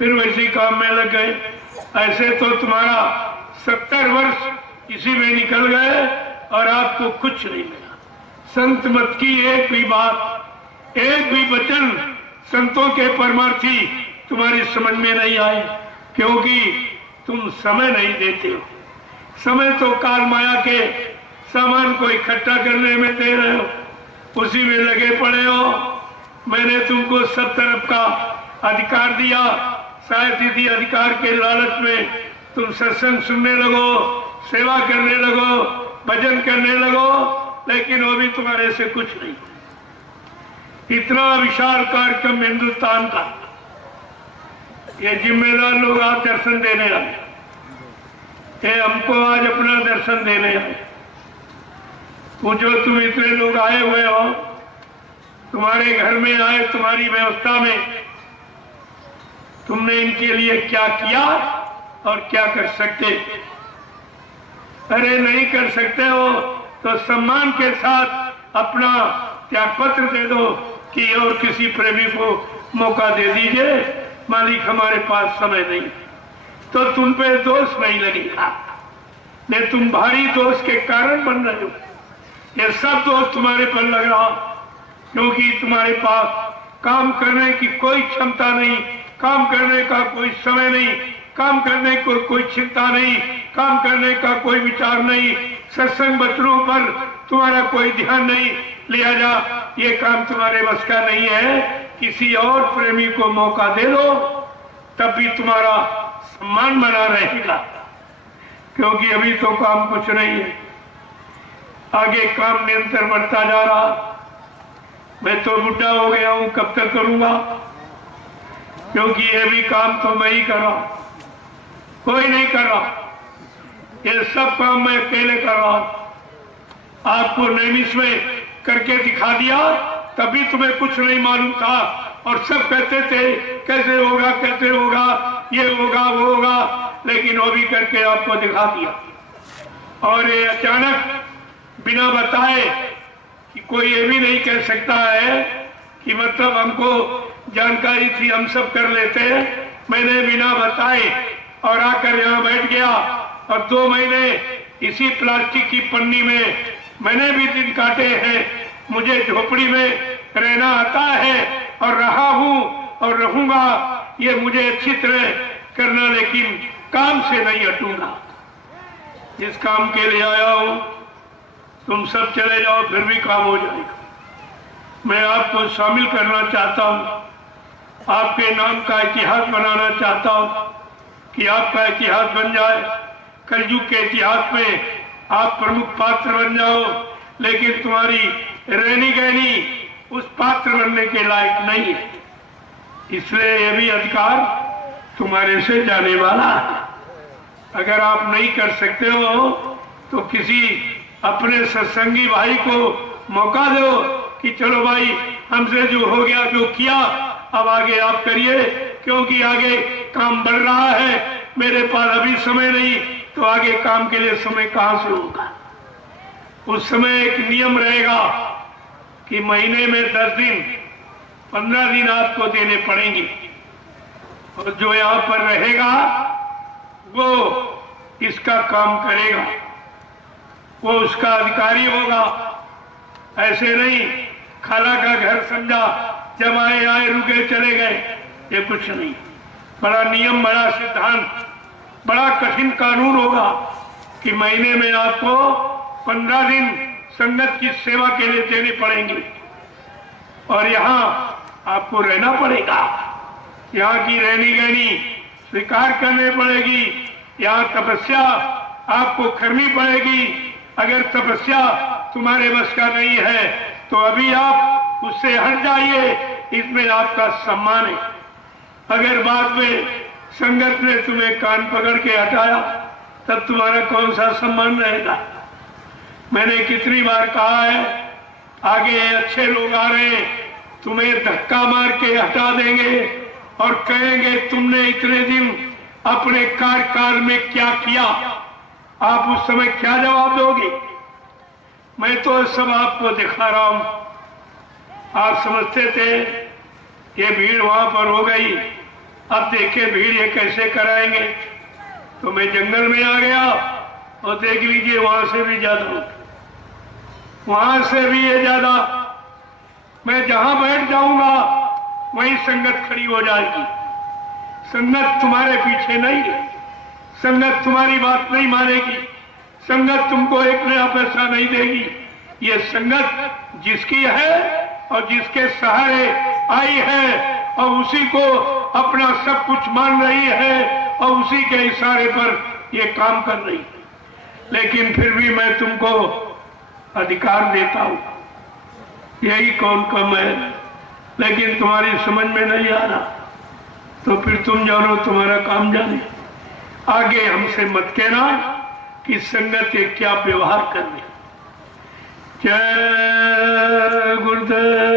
फिर वैसी काम में लग गए। ऐसे तो तुम्हारा 70 वर्ष इसी में निकल गए और आपको कुछ नहीं मिला। संत मत की एक भी बात, एक भी वचन संतों के परमार्थी तुम्हारी समझ में नहीं आए, क्योंकि तुम समय नहीं देते हो। समय तो काल माया के सामान को इकट्ठा करने में दे रहे हो, उसी में लगे पड़े हो। मैंने तुमको सब तरफ का अधिकार दिया, शायद इसी अधिकार के लालच में तुम सत्संग सुनने लगो, सेवा करने लगो, भजन करने लगो, लेकिन वो भी तुम्हारे से कुछ नहीं। इतना विशाल कार्यक्रम हिंदुस्तान का, ये जिम्मेदार लोग आज दर्शन देने आए, ये हमको आज अपना दर्शन देने आए। पूछो तुम इतने लोग आए हुए हो, तुम्हारे घर में आए, तुम्हारी व्यवस्था में, तुमने इनके लिए क्या किया और क्या कर सकते? अरे नहीं कर सकते हो तो सम्मान के साथ अपना त्याग पत्र दे दो कि और किसी प्रेमी को मौका दे दीजिए, मालिक हमारे पास समय नहीं, तो तुम पे दोष नहीं लगेगा। नहीं, तुम भारी दोष के कारण बन रहे हो। ये सब दोष तुम्हारे पर लग रहा, क्योंकि तुम्हारे पास काम करने की कोई क्षमता नहीं, काम करने का कोई समय नहीं, काम करने को कोई चिंता नहीं, काम करने का कोई विचार नहीं, सत्संग वचनों पर तुम्हारा कोई ध्यान नहीं। लिहाजा ये काम तुम्हारे बस का नहीं है। किसी और प्रेमी को मौका दे दो, तब भी तुम्हारा सम्मान बना रहेगा, क्योंकि अभी तो काम कुछ नहीं है, आगे काम निरंतर बढ़ता जा रहा। मैं तो बुढ़ा हो गया हूं, कब तक करूंगा? क्योंकि ये भी काम तो मैं ही कर रहा, कोई नहीं कर रहा। ये सब काम मैं अकेले कर रहा। आपको नैमिष में करके दिखा दिया, तभी तुम्हें कुछ नहीं मालूम था, और सब कहते थे कैसे होगा, कैसे होगा, ये होगा, वो होगा, लेकिन वो भी करके आपको दिखा दिया। और ये अचानक बिना बताए कि कोई ये भी नहीं कह सकता है कि मतलब हमको जानकारी थी, हम सब कर लेते हैं। मैंने बिना बताए और आकर यहाँ बैठ गया, और 2 महीने इसी प्लास्टिक की पन्नी में मैंने भी दिन काटे हैं। मुझे झोपड़ी में रहना आता है और रहा हूँ और रहूंगा, ये मुझे अच्छी तरह करना, लेकिन काम से नहीं हटूंगा। जिस काम के लिए आया हूँ, तुम सब चले जाओ फिर भी काम हो जाएगा। मैं आपको शामिल करना चाहता हूँ, आपके नाम का इतिहास बनाना चाहता हूँ कि आपका इतिहास बन जाए। कलयुग के इतिहास में आप प्रमुख पात्र बन जाओ, लेकिन तुम्हारी रहनी गहनी उस पात्र बनने के लायक नहीं है। इसलिए यह भी अधिकार तुम्हारे से जाने वाला है। अगर आप नहीं कर सकते हो तो किसी अपने सत्संगी भाई को मौका दो कि चलो भाई, हमसे जो हो गया, जो किया, अब आगे आप करिए, क्योंकि आगे काम बढ़ रहा है। मेरे पास अभी समय नहीं, तो आगे काम के लिए समय कहां से होगा? उस समय एक नियम रहेगा कि महीने में 10 दिन, 15 दिन आपको देने पड़ेंगे, और जो यहाँ पर रहेगा वो इसका काम करेगा, वो उसका अधिकारी होगा। ऐसे नहीं खाला का घर समझा, जब आए रुके चले गए, ये कुछ नहीं। बड़ा नियम, बड़ा सिद्धांत, बड़ा कठिन कानून होगा कि महीने में आपको 15 दिन संगत की सेवा के लिए देने पड़ेंगे, और यहाँ आपको रहना पड़ेगा। यहाँ की रहनी गहनी स्वीकार करनी पड़ेगी, यहाँ तपस्या आपको करनी पड़ेगी। अगर तपस्या तुम्हारे बस का नहीं है तो अभी आप उससे हट जाइए, इसमें आपका सम्मान है। अगर बाद में संगत ने तुम्हें कान पकड़ के हटाया, तब तुम्हारा कौन सा सम्मान रहेगा? मैंने कितनी बार कहा है, आगे अच्छे लोग आ रहे हैं, तुम्हें धक्का मार के हटा देंगे और कहेंगे तुमने इतने दिन अपने कार्यकाल में क्या किया। आप उस समय क्या जवाब दोगे? मैं तो सब आपको दिखा रहा हूं। आप समझते थे ये भीड़ वहां पर हो गई, अब देखे भीड़ ये कैसे कराएंगे। तो मैं जंगल में आ गया और देख लीजिए वहां से भी ज्यादा होता, वहां से भी ये ज्यादा। मैं जहां बैठ जाऊंगा वहीं संगत खड़ी हो जाएगी। संगत तुम्हारे पीछे नहीं है, संगत तुम्हारी बात नहीं मानेगी, संगत तुमको एक नया पैसा नहीं देगी। ये संगत जिसकी है और जिसके सहारे आई है और उसी को अपना सब कुछ मान रही है और उसी के इशारे पर ये काम कर रही है। लेकिन फिर भी मैं तुमको अधिकार देता हूं, यही कौन कम है, लेकिन तुम्हारी समझ में नहीं आ रहा तो फिर तुम जानो, तुम्हारा काम जाने। आगे हमसे मत कहना कि संगत के क्या व्यवहार करने। जय गुरुदेव।